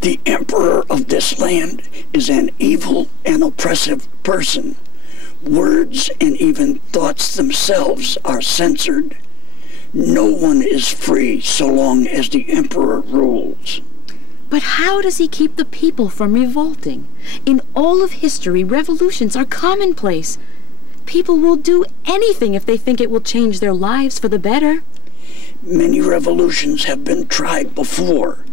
The emperor of this land is an evil and oppressive person. Words and even thoughts themselves are censored. No one is free so long as the emperor rules. But how does he keep the people from revolting? In all of history, revolutions are commonplace. People will do anything if they think it will change their lives for the better. Many revolutions have been tried before,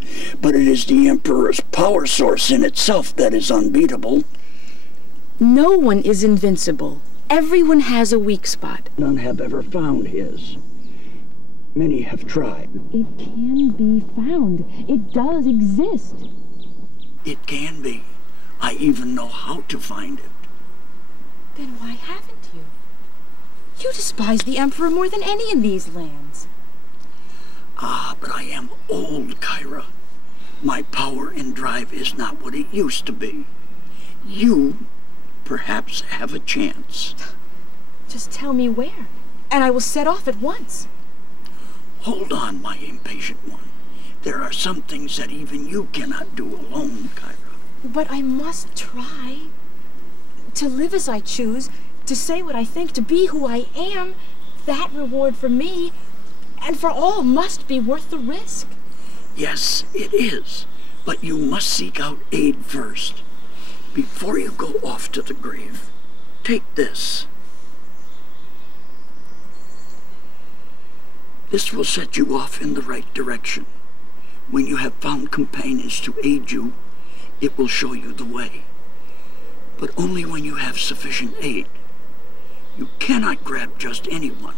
but it is the emperor's power source in itself that is unbeatable. No one is invincible. Everyone has a weak spot. None have ever found his. Many have tried. It can be found. It does exist. It can be. I even know how to find it. Then why haven't you? You despise the emperor more than any in these lands. Ah, but I am old, Kyra. My power and drive is not what it used to be. You, perhaps, have a chance. Just tell me where, and I will set off at once. Hold on, my impatient one. There are some things that even you cannot do alone, Kyra. But I must try. To live as I choose, to say what I think, to be who I am, that reward for me and for all must be worth the risk. Yes, it is. But you must seek out aid first. Before you go off to the grave, take this. This will set you off in the right direction. When you have found companions to aid you, it will show you the way. But only when you have sufficient aid. You cannot grab just anyone.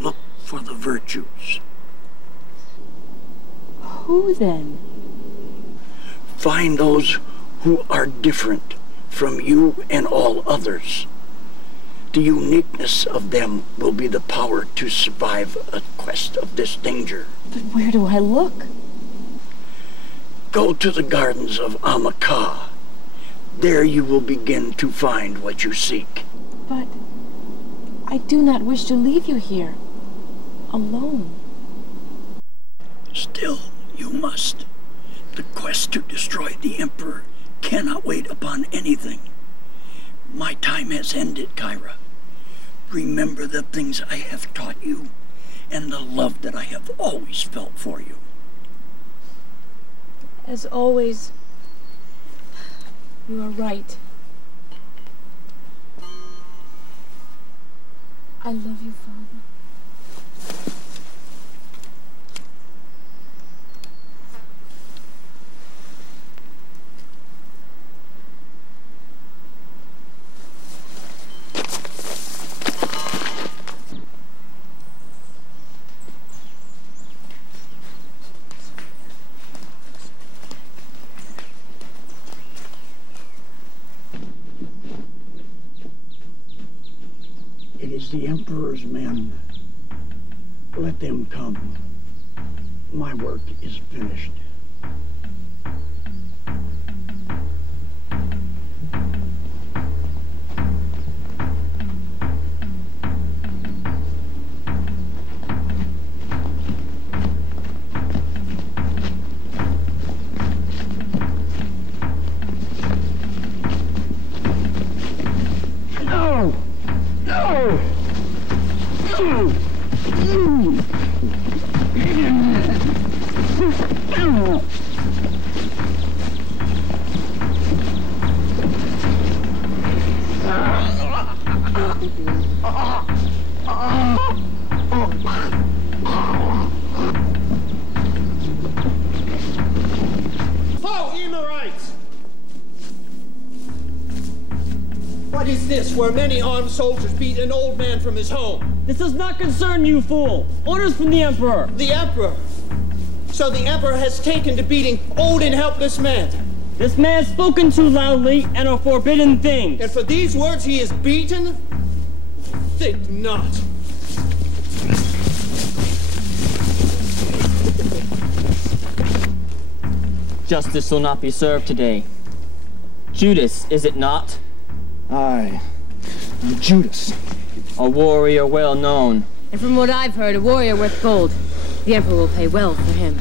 Look for the virtues. Who then? Find those who are different from you and all others. The uniqueness of them will be the power to survive a quest of this danger. But where do I look? Go to the gardens of Amiga. There you will begin to find what you seek. But I do not wish to leave you here, alone. Still, you must. The quest to destroy the Emperor cannot wait upon anything. My time has ended, Kyra. Remember the things I have taught you, and the love that I have always felt for you. As always, you are right. I love you, Father. It is the Emperor's men. Let them come. My work is finished. No! No! What is this, where many armed soldiers beat an old man from his home? This does not concern you, fool! Orders from the Emperor! The Emperor? So the Emperor has taken to beating old and helpless men. This man has spoken too loudly and are forbidden things. And for these words he is beaten? Think not. Justice will not be served today. Judas, is it not? I'm Judas. A warrior well known. And from what I've heard, a warrior worth gold. The Emperor will pay well for him.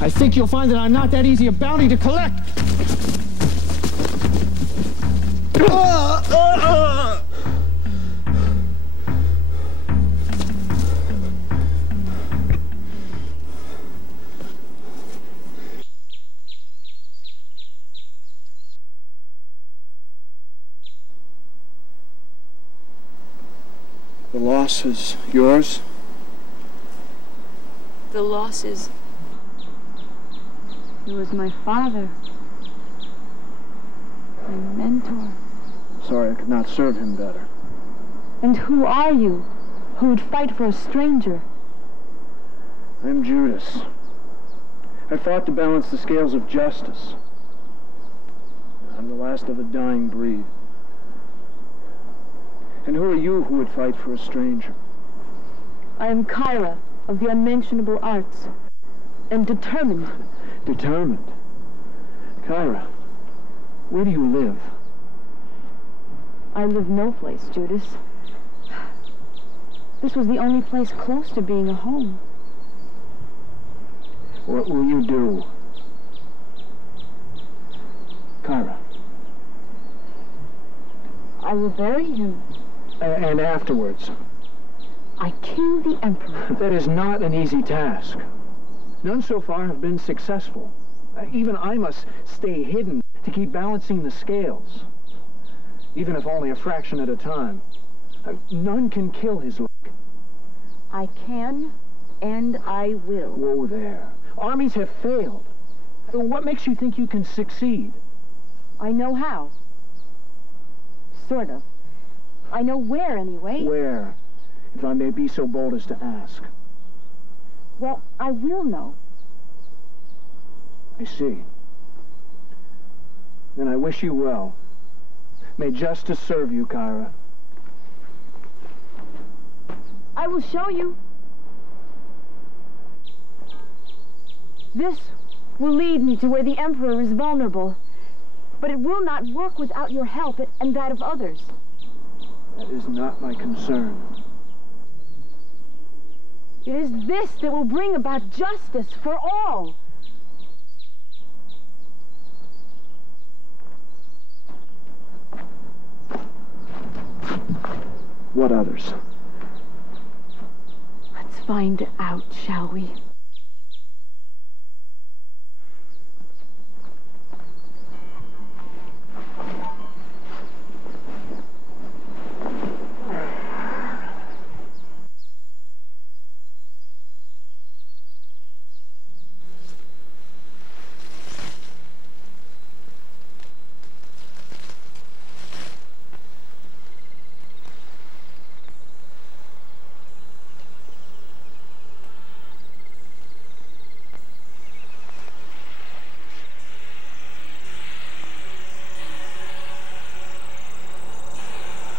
I think you'll find that I'm not that easy a bounty to collect. The loss is yours? The loss is... He was my father. My mentor. Sorry I could not serve him better. And who are you, who would fight for a stranger? I'm Judas. I fought to balance the scales of justice. I'm the last of a dying breed. And who are you who would fight for a stranger? I am Kyra of the unmentionable arts, and determined. Determined? Kyra, where do you live? I live no place, Judas. This was the only place close to being a home. What will you do? Kyra. I will bury him. And afterwards? I kill the Emperor. That is not an easy task. None so far have been successful. Even I must stay hidden to keep balancing the scales. Even if only a fraction at a time. None can kill his luck. I can, and I will. Whoa there. Armies have failed. What makes you think you can succeed? I know how. Sort of. I know where, anyway. Where? If I may be so bold as to ask. Well, I will know. I see. Then I wish you well. May justice serve you, Kyra. I will show you. This will lead me to where the Emperor is vulnerable. But it will not work without your help and that of others. That is not my concern. It is this that will bring about justice for all. What others? Let's find out, shall we?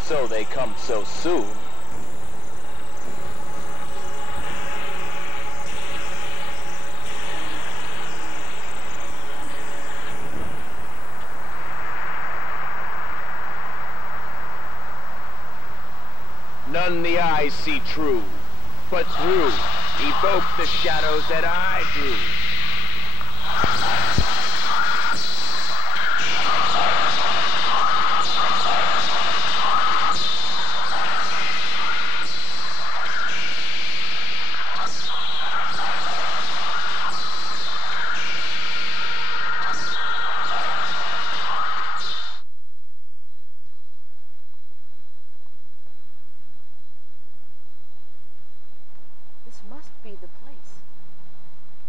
So they come so soon. None the eyes see true, but through evoke the shadows that I drew. Be the place.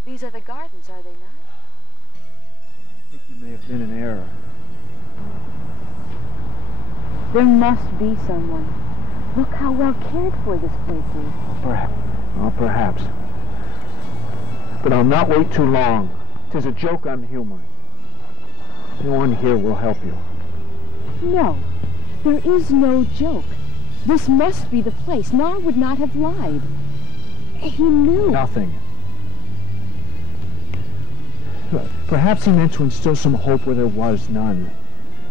These are the gardens, are they not? I think you may have been in error. There must be someone. Look how well cared for this place is. Perhaps. But I'll not wait too long. 'Tis a joke I'm humoring. No one here will help you. No, there is no joke. This must be the place. Nar would not have lied. He knew. Nothing. Perhaps he meant to instill some hope where there was none.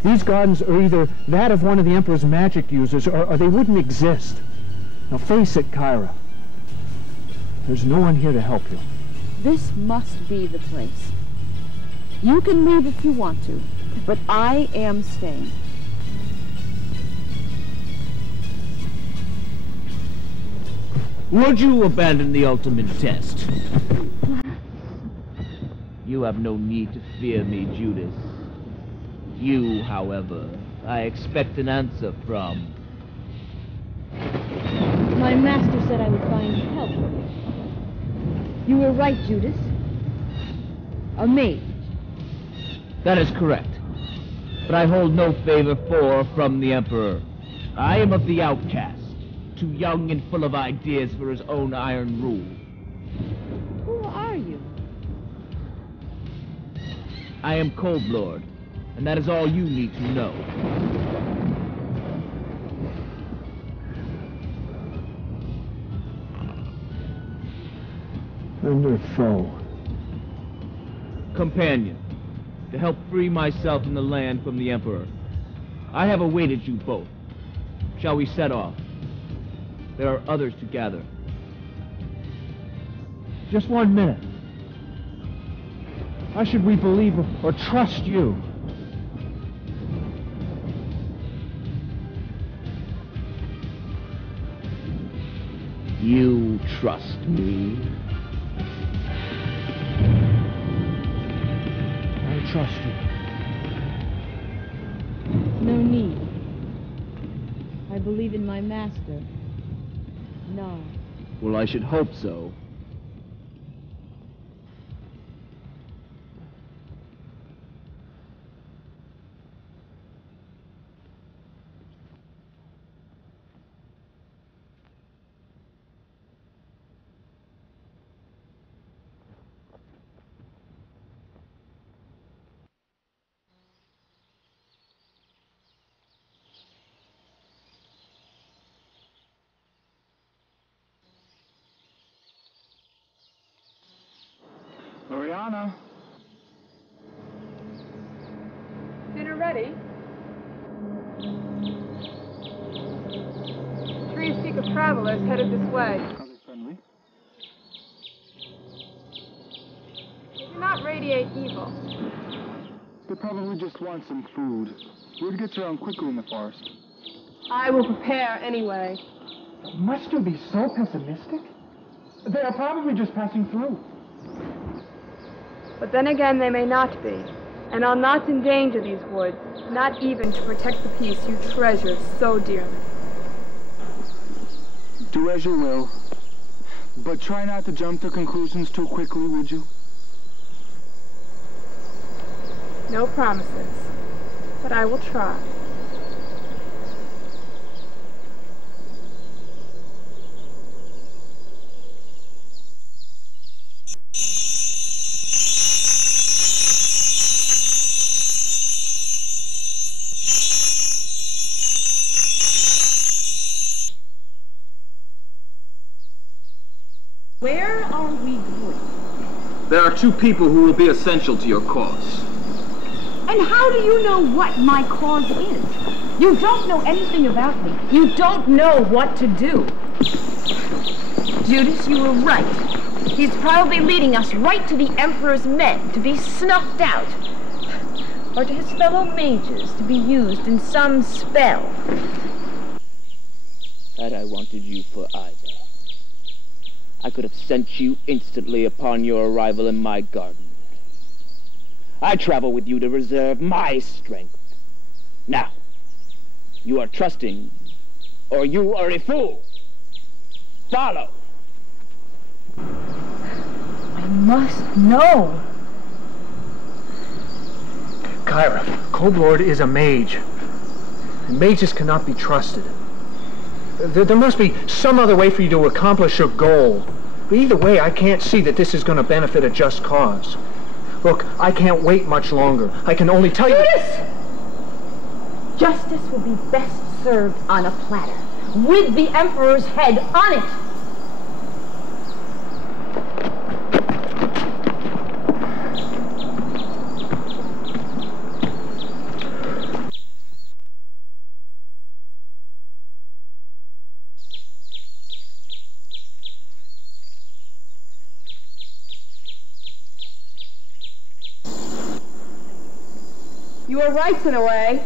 These gardens are either that of one of the Emperor's magic users, or they wouldn't exist. Now face it, Kyra. There's no one here to help you. This must be the place. You can leave if you want to, but I am staying. Would you abandon the ultimate test? You have no need to fear me, Judas. You, however, I expect an answer from. My master said I would find help. You were right, Judas. A mage. That is correct. But I hold no favor for or from the Emperor. I am of the outcast, too young and full of ideas for his own iron rule. Who are you? I am Cold Lord, and that is all you need to know. Friend or foe? Companion, to help free myself and the land from the Emperor. I have awaited you both. Shall we set off? There are others to gather. Just 1 minute. How should we believe or trust you? You trust me? I trust you. No need. I believe in my master. No. Well, I should hope so. Loriana. Dinner ready? Three Seeker travelers headed this way. Are they friendly? They do not radiate evil. They probably just want some food. Word gets around quickly in the forest. I will prepare anyway. Must you be so pessimistic? They are probably just passing through. But then again, they may not be. And I'll not endanger these woods, not even to protect the peace you treasure so dearly. Do as you will. But try not to jump to conclusions too quickly, would you? No promises. But I will try. Where are we going? There are two people who will be essential to your cause. And how do you know what my cause is? You don't know anything about me. You don't know what to do. Judas, you were right. He's probably leading us right to the Emperor's men to be snuffed out. Or to his fellow mages to be used in some spell. Had I wanted you for either, I could have sent you instantly upon your arrival in my garden. I travel with you to reserve my strength. Now, you are trusting, or you are a fool. Follow. I must know. Kyra, Cold Lord is a mage. And mages cannot be trusted. There must be some other way for you to accomplish your goal. But either way, I can't see that this is going to benefit a just cause. Look, I can't wait much longer. I can only tell you... Judas! Justice will be best served on a platter, with the Emperor's head on it. You were right in a way.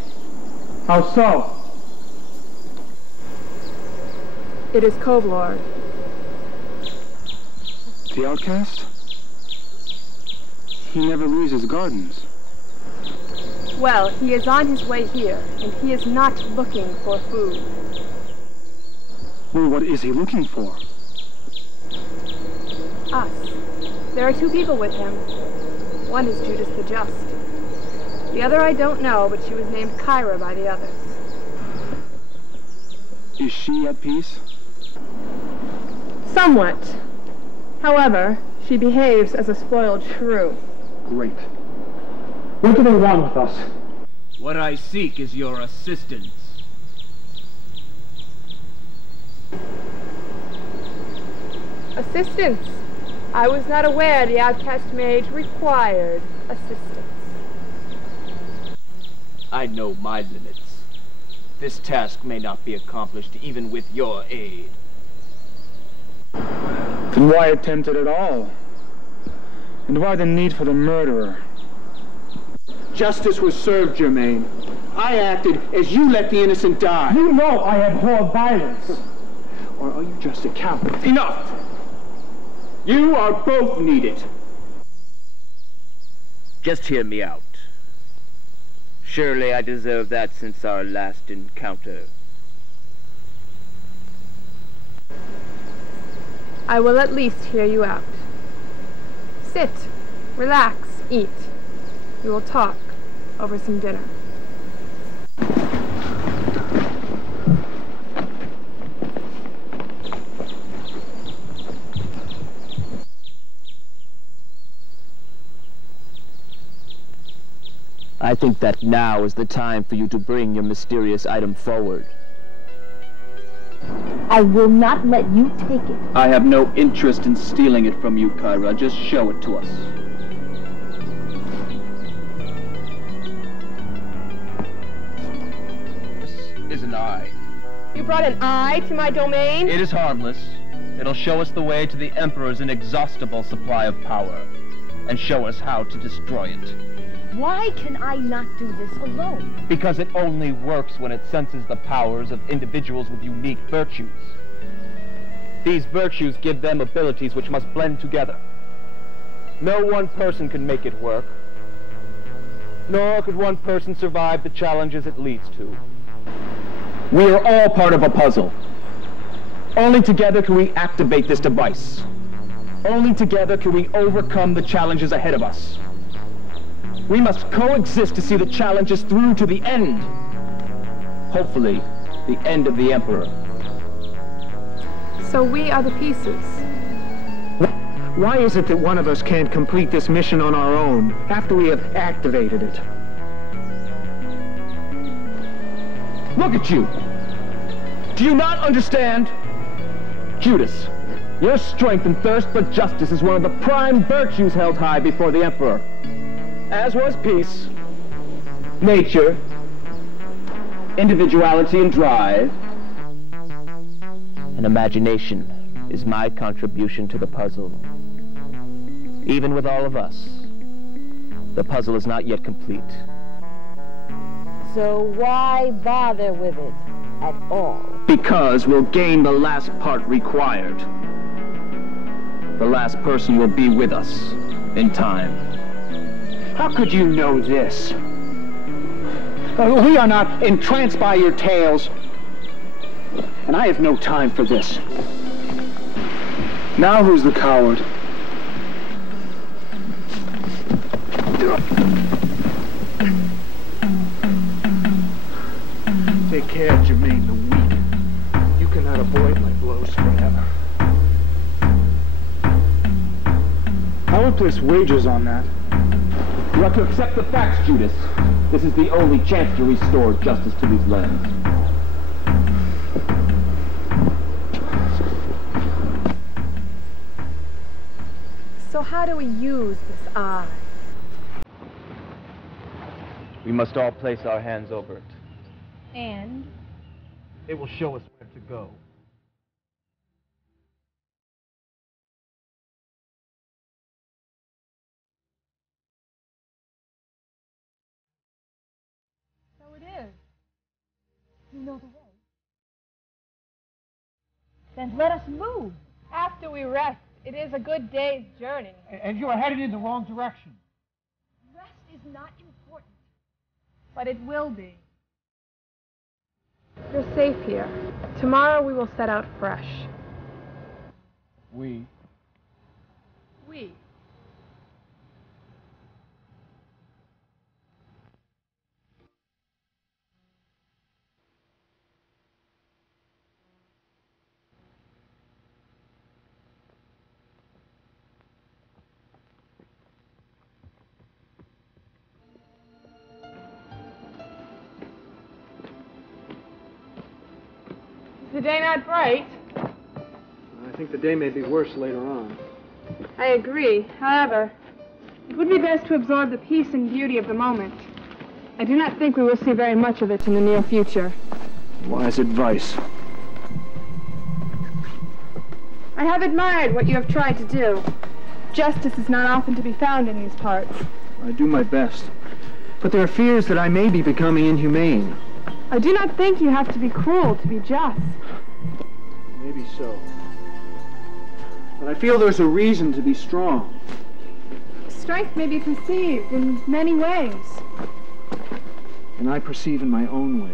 How so? It is Kovlord. The outcast? He never leaves his gardens. Well, he is on his way here, and he is not looking for food. Well, what is he looking for? Us. There are two people with him. One is Judas the Just. The other I don't know, but she was named Kyra by the others. Is she at peace? Somewhat. However, she behaves as a spoiled shrew. Great. What do they want with us? What I seek is your assistance. Assistance. I was not aware the outcast mage required assistance. I know my limits. This task may not be accomplished even with your aid. Then why attempt it at all? And why the need for the murderer? Justice was served, Germain. I acted as you let the innocent die. You know I abhor violence. Or are you just a coward? Enough! You are both needed. Just hear me out. Surely I deserve that since our last encounter. I will at least hear you out. Sit, relax, eat. We will talk over some dinner. I think that now is the time for you to bring your mysterious item forward. I will not let you take it. I have no interest in stealing it from you, Kyra. Just show it to us. This is an eye. You brought an eye to my domain? It is harmless. It'll show us the way to the Emperor's inexhaustible supply of power, and show us how to destroy it. Why can I not do this alone? Because it only works when it senses the powers of individuals with unique virtues. These virtues give them abilities which must blend together. No one person can make it work, nor could one person survive the challenges it leads to. We are all part of a puzzle. Only together can we activate this device. Only together can we overcome the challenges ahead of us. We must coexist to see the challenges through to the end. Hopefully, the end of the Emperor. So we are the pieces. Why is it that one of us can't complete this mission on our own after we have activated it? Look at you! Do you not understand? Judas, your strength and thirst for justice is one of the prime virtues held high before the Emperor. As was peace, nature, individuality and drive. And imagination is my contribution to the puzzle. Even with all of us, the puzzle is not yet complete. So why bother with it at all? Because we'll gain the last part required. The last person will be with us in time. How could you know this? We are not entranced by your tales. And I have no time for this. Now who's the coward? Take care, Germain the weak. You cannot avoid my blows forever. I would place wagers on that. You have to accept the facts, Judas. This is the only chance to restore justice to these lands. So how do we use this eye? We must all place our hands over it. And? It will show us where to go. know the way. Then let us move. After we rest, it is a good day's journey. And you are headed in the wrong direction. Rest is not important. But it will be. You're safe here. Tomorrow we will set out fresh. We. We. Is the day not bright? I think the day may be worse later on. I agree. However, it would be best to absorb the peace and beauty of the moment. I do not think we will see very much of it in the near future. Wise advice. I have admired what you have tried to do. Justice is not often to be found in these parts. I do my best. But there are fears that I may be becoming inhumane. I do not think you have to be cruel to be just. Maybe so. But I feel there's a reason to be strong. Strength may be perceived in many ways. And I perceive in my own ways.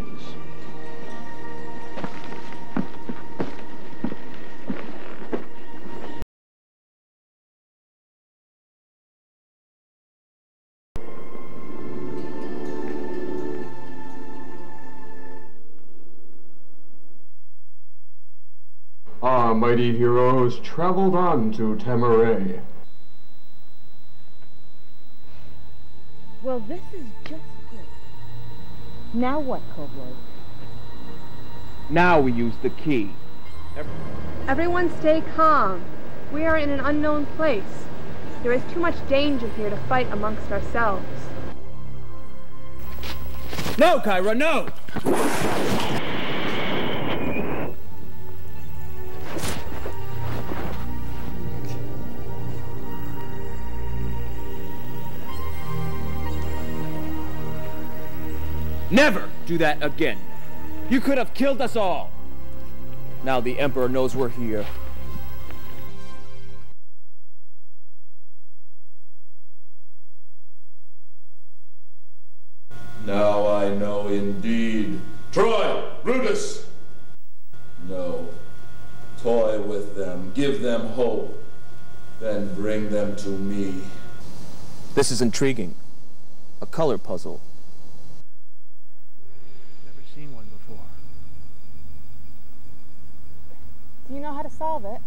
Our mighty heroes traveled on to Tamaray. Well, this is just good. Now what, Kovloy? Now we use the key. Everyone stay calm. We are in an unknown place. There is too much danger here to fight amongst ourselves. No, Kyra, no! Never do that again. You could have killed us all. Now the Emperor knows we're here. Now I know indeed. Troy, Brutus! No. Toy with them, give them hope, then bring them to me. This is intriguing. A color puzzle. Never seen one before. Do you know how to solve it?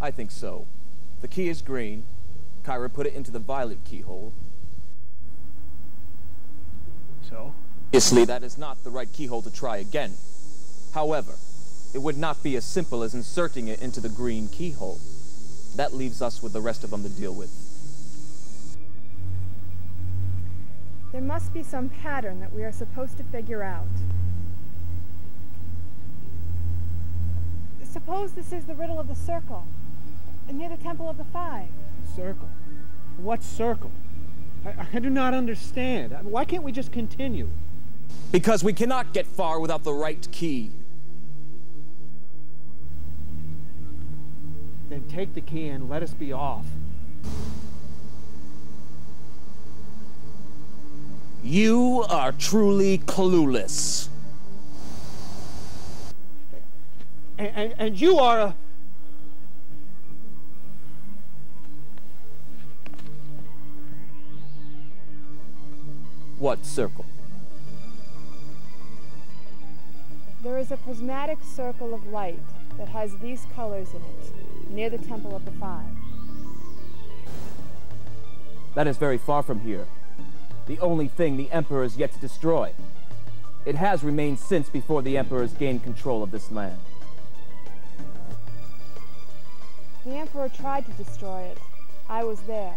I think so. The key is green. Kyra put it into the violet keyhole. So? Obviously, that is not the right keyhole to try again. However, it would not be as simple as inserting it into the green keyhole. That leaves us with the rest of them to deal with. There must be some pattern that we are supposed to figure out. Suppose this is the riddle of the circle, near the Temple of the Five. Circle? What circle? I do not understand. Why can't we just continue? Because we cannot get far without the right key. Then take the key and let us be off. You are truly clueless. And you are a... What circle? There is a prismatic circle of light that has these colors in it, near the Temple of the Five. That is very far from here. The only thing the Emperor is yet to destroy. It has remained since before the Emperor's gained control of this land. The Emperor tried to destroy it. I was there.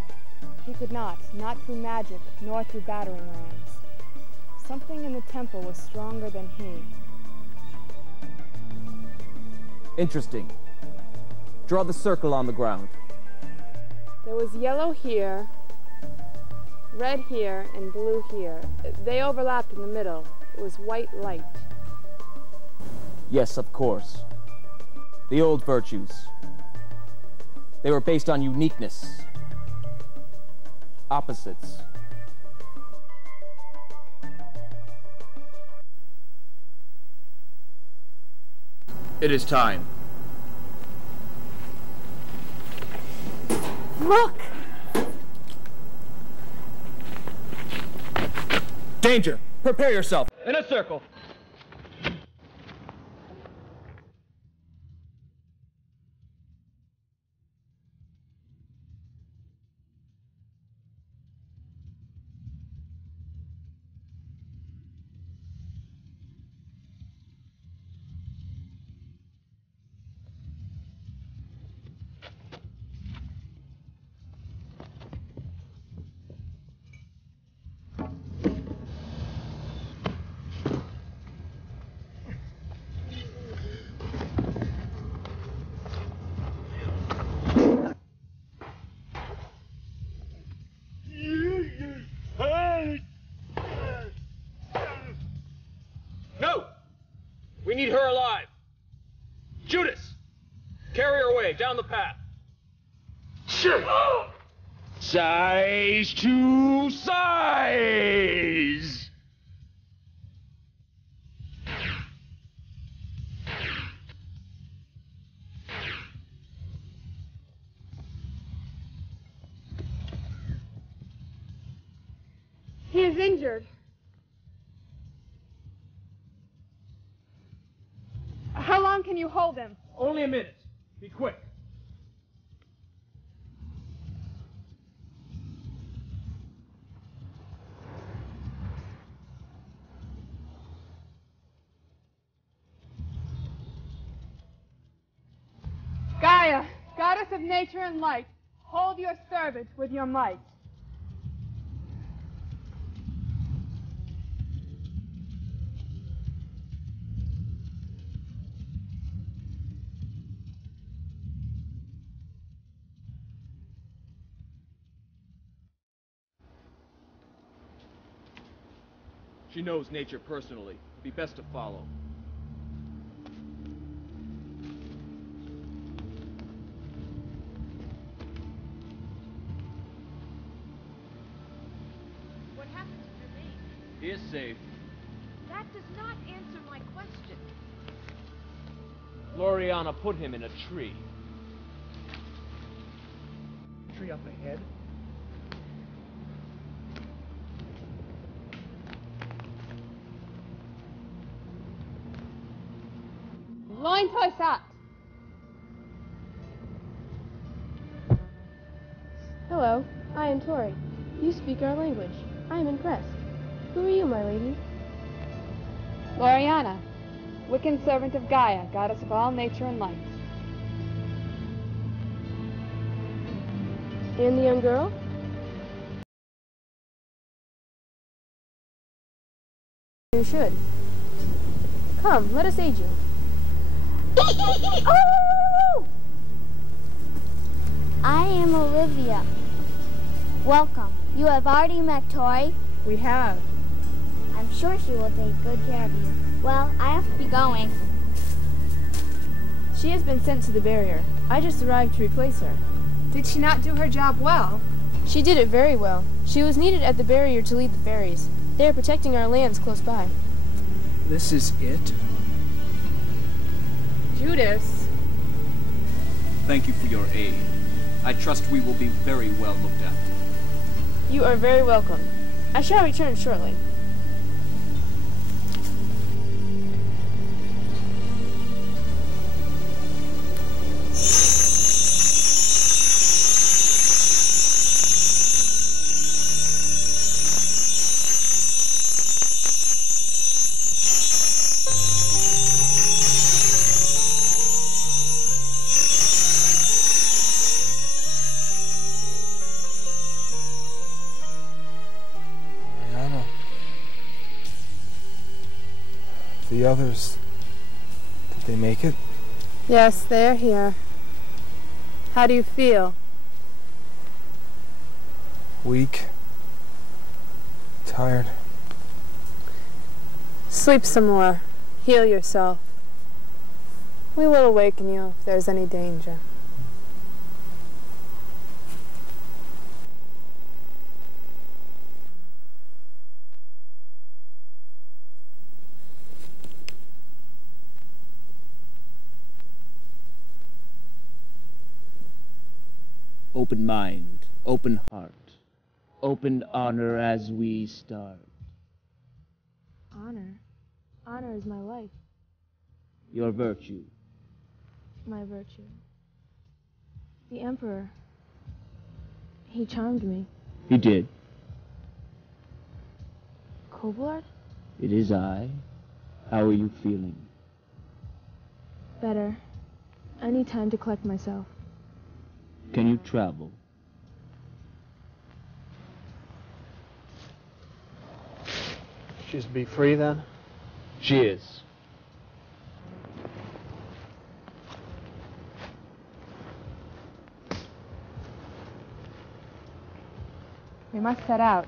He could not through magic, nor through battering rams. Something in the temple was stronger than he. Interesting. Draw the circle on the ground. There was yellow here, red here, and blue here. They overlapped in the middle. It was white light. Yes, of course. The old virtues. They were based on uniqueness. Opposites. It is time. Look! Danger! Prepare yourself! In a circle! No! We need her alive! Judas! Carry her away, down the path. Size to size! He is injured. How long can you hold him? Only a minute. Be quick. Gaia, goddess of nature and light, hold your servant with your might. She knows nature personally. It'd be best to follow. What happened to Jermaine? He is safe. That does not answer my question. Gloriana put him in a tree. Tree up ahead. Loin toisat. Hello, I am Tori. You speak our language. I am impressed. Who are you, my lady? Gloriana, Wiccan servant of Gaia, goddess of all nature and light. And the young girl? You should. Come, let us aid you. Oh! I am Olivia. Welcome. You have already met Tori? We have. I'm sure she will take good care of you. Well, I have to be going. She has been sent to the barrier. I just arrived to replace her. Did she not do her job well? She did it very well. She was needed at the barrier to lead the fairies. They are protecting our lands close by. This is it? Judas. Thank you for your aid. I trust we will be very well looked after. You are very welcome. I shall return shortly. The others, did they make it? Yes, they're here. How do you feel? Weak. Tired. Sleep some more. Heal yourself. We will awaken you if there's any danger. Open mind, open heart, open honor as we start. Honor? Honor is my life. Your virtue. My virtue. The Emperor. He charmed me. He did. Koblard? It is I. How are you feeling? Better. I need time to collect myself. Can you travel? She's to be free then? She is. We must set out.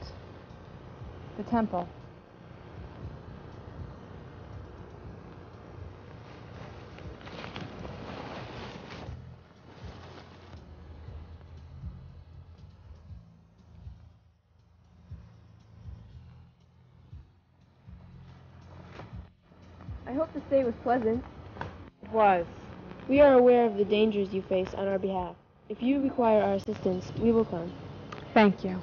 The temple. I hope the stay was pleasant. It was. We are aware of the dangers you face on our behalf. If you require our assistance, we will come. Thank you.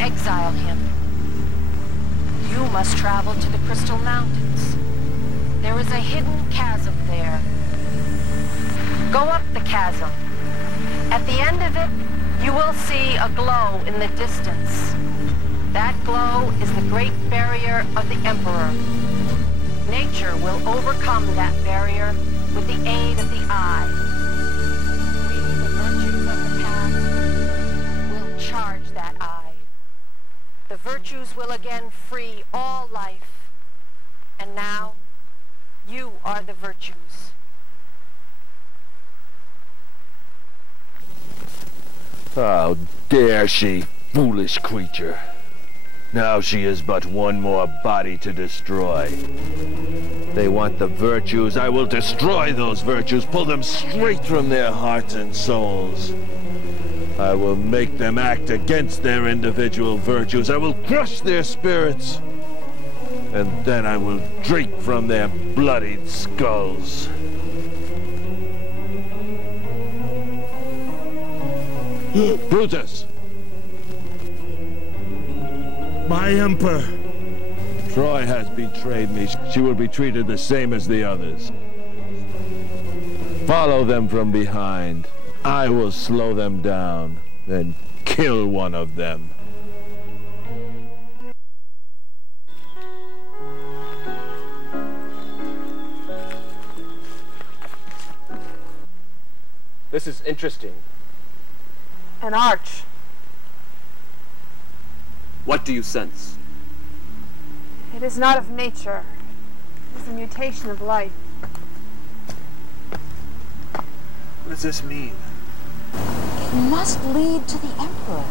Exile him. You must travel to the Crystal Mountains. There is a hidden chasm there. Go up the chasm. At the end of it, you will see a glow in the distance. That glow is the great barrier of the Emperor. Nature will overcome that barrier with the aid of the eye. We, the virtues of the past, will charge that eye. The virtues will again free all life. And now, you are the virtues. How dare she, foolish creature. Now she is but one more body to destroy. They want the virtues. I will destroy those virtues, pull them straight from their hearts and souls. I will make them act against their individual virtues. I will crush their spirits. And then I will drink from their bloodied skulls. Brutus! My Emperor! Troy has betrayed me. She will be treated the same as the others. Follow them from behind. I will slow them down, then kill one of them. This is interesting. An arch. What do you sense? It is not of nature. It is a mutation of life. What does this mean? It must lead to the Emperor.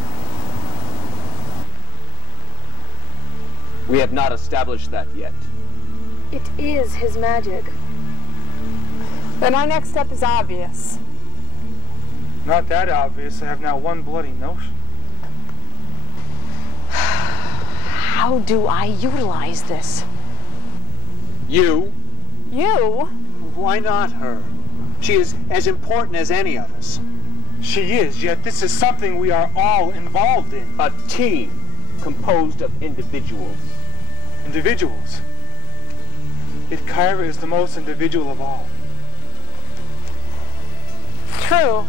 We have not established that yet. It is his magic. Then our next step is obvious. Not that obvious. I have now one bloody notion. How do I utilize this? You? You? Why not her? She is as important as any of us. She is, yet this is something we are all involved in. A team composed of individuals. Individuals? Yet Kyra is the most individual of all. True,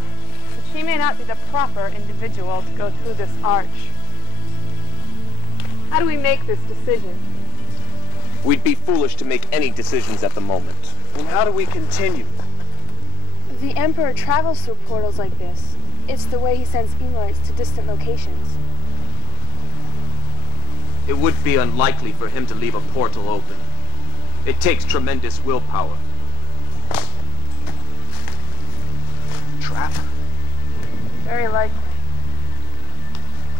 but she may not be the proper individual to go through this arch. How do we make this decision? We'd be foolish to make any decisions at the moment. And how do we continue? The Emperor travels through portals like this. It's the way he sends Emorites to distant locations. It would be unlikely for him to leave a portal open. It takes tremendous willpower. Trap? Very likely.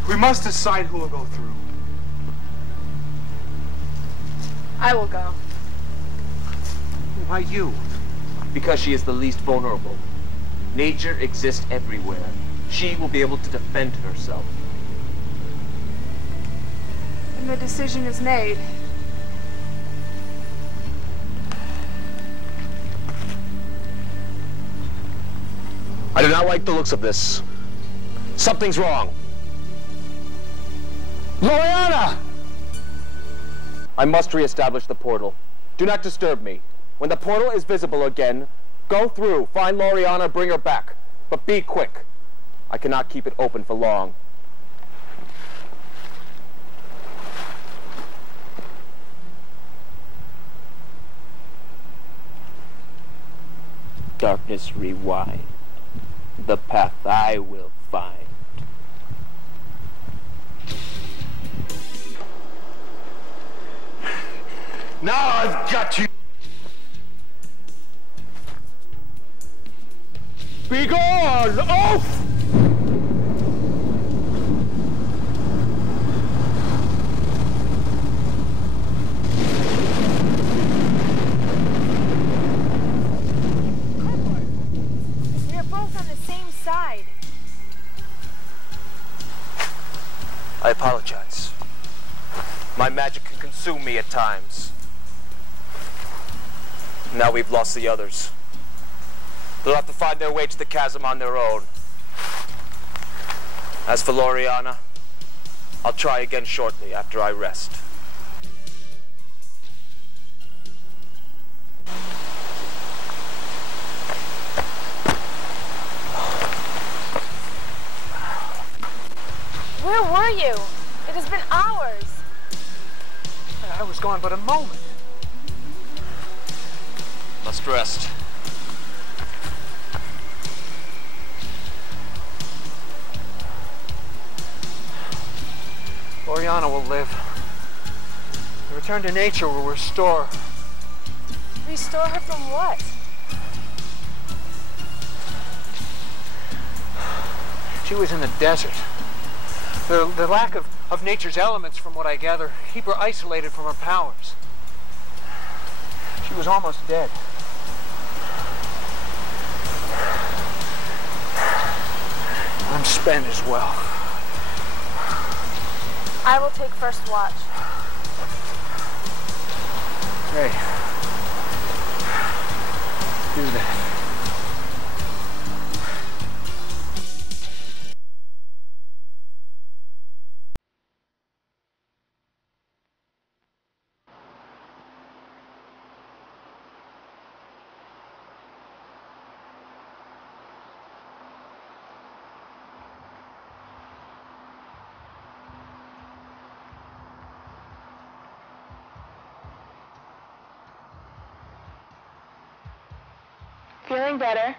We must decide who will go through. I will go. Why you? Because she is the least vulnerable. Nature exists everywhere. She will be able to defend herself. And the decision is made. I do not like the looks of this. Something's wrong. Loriana! I must re-establish the portal. Do not disturb me. When the portal is visible again, go through, find Loriana, bring her back. But be quick. I cannot keep it open for long. Darkness rewind. The path I will find. Now I've got you! Be gone! Off! We are both on the same side. I apologize. My magic can consume me at times. Now we've lost the others. They'll have to find their way to the chasm on their own. As for Loriana, I'll try again shortly after I rest. Where were you? It has been hours. I was gone but a moment. Must rest. Loriana will live. The return to nature will restore. Restore her from what? She was in the desert. The lack of nature's elements, from what I gather, keep her isolated from her powers. She was almost dead. I'm spent as well. I will take first watch. Hey. Do that. Feeling better?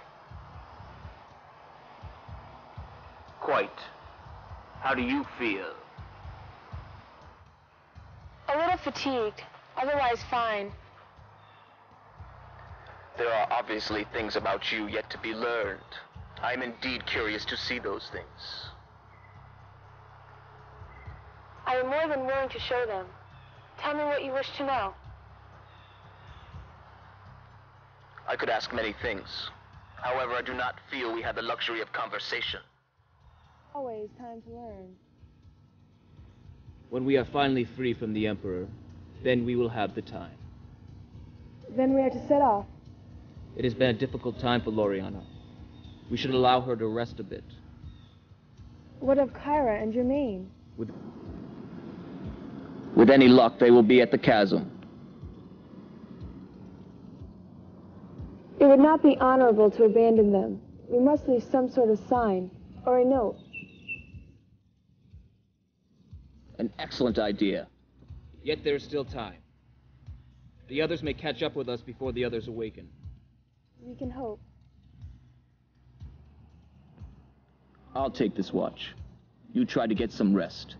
Quite. How do you feel? A little fatigued, otherwise fine. There are obviously things about you yet to be learned. I am indeed curious to see those things. I am more than willing to show them. Tell me what you wish to know. I could ask many things. However, I do not feel we have the luxury of conversation. Always time to learn. When we are finally free from the Emperor, then we will have the time. Then we are to set off. It has been a difficult time for Loriana. We should allow her to rest a bit. What of Kyra and Jermaine? With any luck, they will be at the chasm. It would not be honorable to abandon them. We must leave some sort of sign, or a note. An excellent idea. Yet there is still time. The others may catch up with us before the others awaken. We can hope. I'll take this watch. You try to get some rest.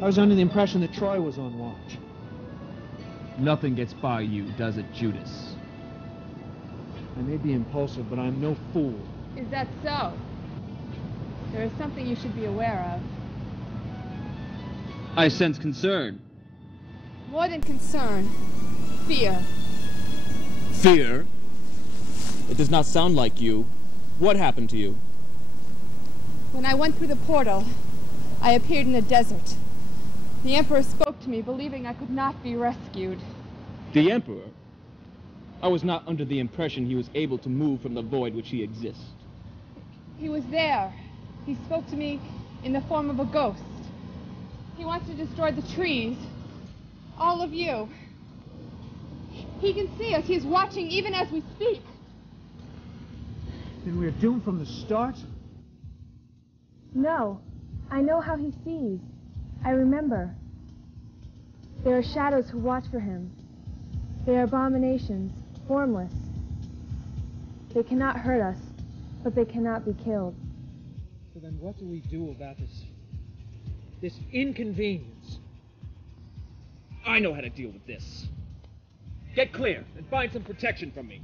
I was under the impression that Troy was on watch. Nothing gets by you, does it, Judas? I may be impulsive, but I'm no fool. Is that so? There is something you should be aware of. I sense concern. More than concern, fear. Fear? It does not sound like you. What happened to you? When I went through the portal, I appeared in a desert. The Emperor spoke to me, believing I could not be rescued. The Emperor? I was not under the impression he was able to move from the void which he exists. He was there. He spoke to me in the form of a ghost. He wants to destroy the trees. All of you. He can see us. He is watching even as we speak. Then we're doomed from the start? No. I know how he sees. I remember. There are shadows who watch for him. They are abominations, formless. They cannot hurt us, but they cannot be killed. So then what do we do about this inconvenience? I know how to deal with this. Get clear and find some protection from me.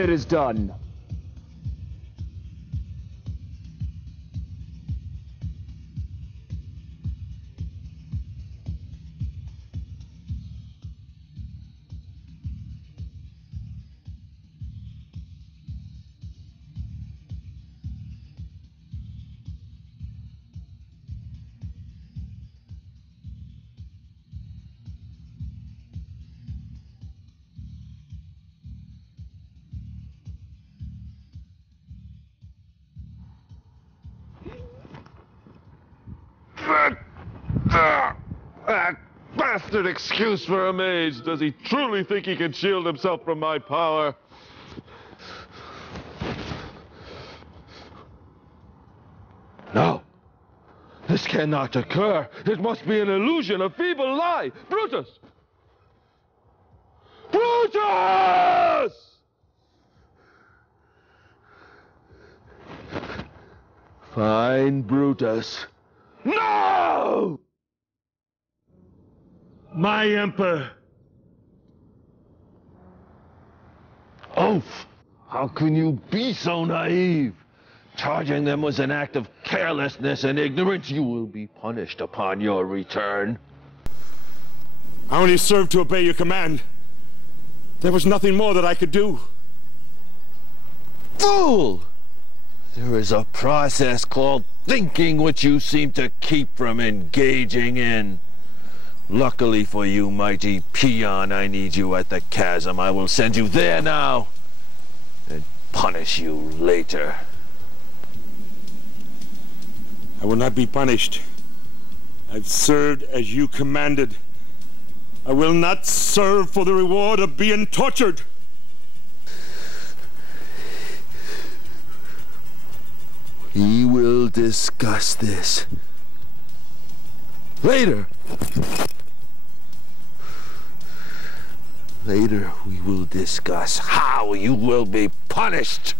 It is done. That bastard excuse for a mage. Does he truly think he can shield himself from my power? No. This cannot occur. It must be an illusion, a feeble lie. Brutus! Brutus! Fine, Brutus. No! My Emperor! Oaf! How can you be so naive? Charging them was an act of carelessness and ignorance. You will be punished upon your return. I only served to obey your command. There was nothing more that I could do. Fool! There is a process called thinking which you seem to keep from engaging in. Luckily for you, mighty peon, I need you at the chasm. I will send you there now and punish you later. I will not be punished. I've served as you commanded. I will not serve for the reward of being tortured. We will discuss this later. Later, we will discuss how you will be punished.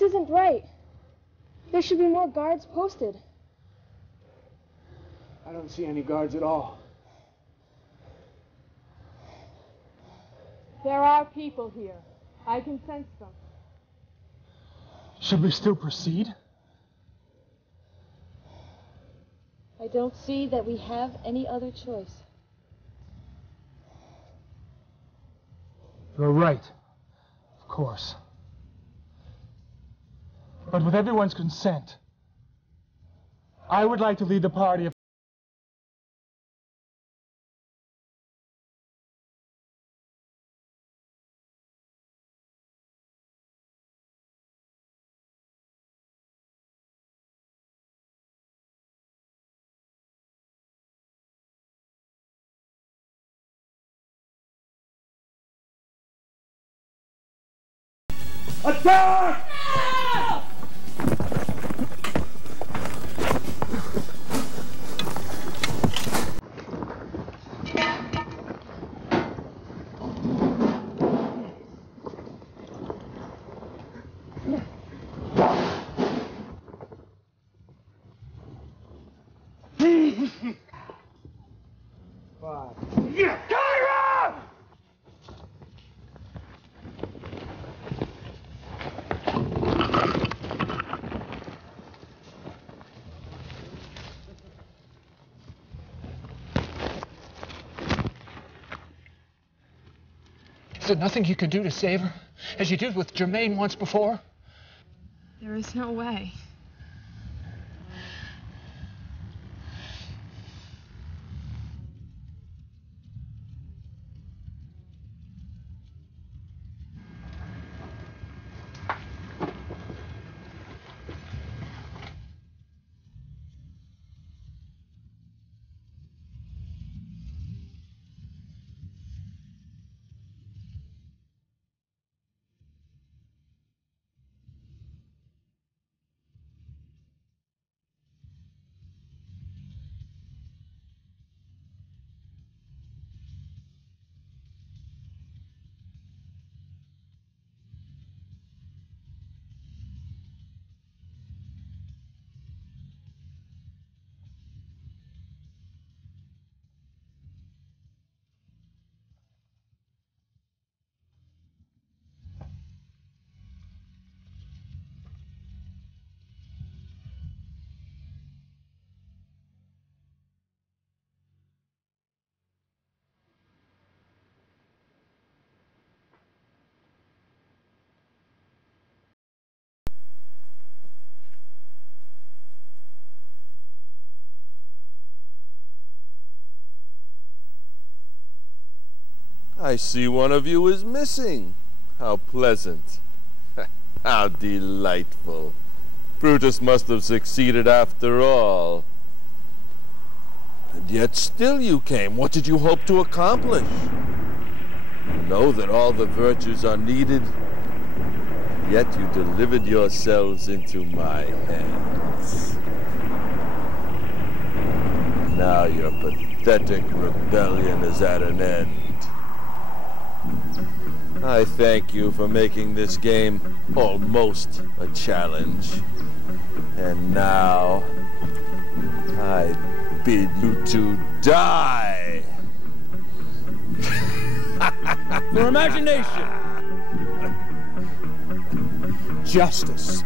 This isn't right. There should be more guards posted. I don't see any guards at all. There are people here. I can sense them. Should we still proceed? I don't see that we have any other choice. You're right. Of course. But with everyone's consent, I would like to lead the party of Attack! No! Kyra! there nothing you can do to save her, as you did with Germaine once before? There is no way. I see one of you is missing. How pleasant. How delightful. Brutus must have succeeded after all. And yet still you came. What did you hope to accomplish? You know that all the virtues are needed, yet you delivered yourselves into my hands. Now your pathetic rebellion is at an end. I thank you for making this game almost a challenge. And now, I bid you to die. For imagination. Justice.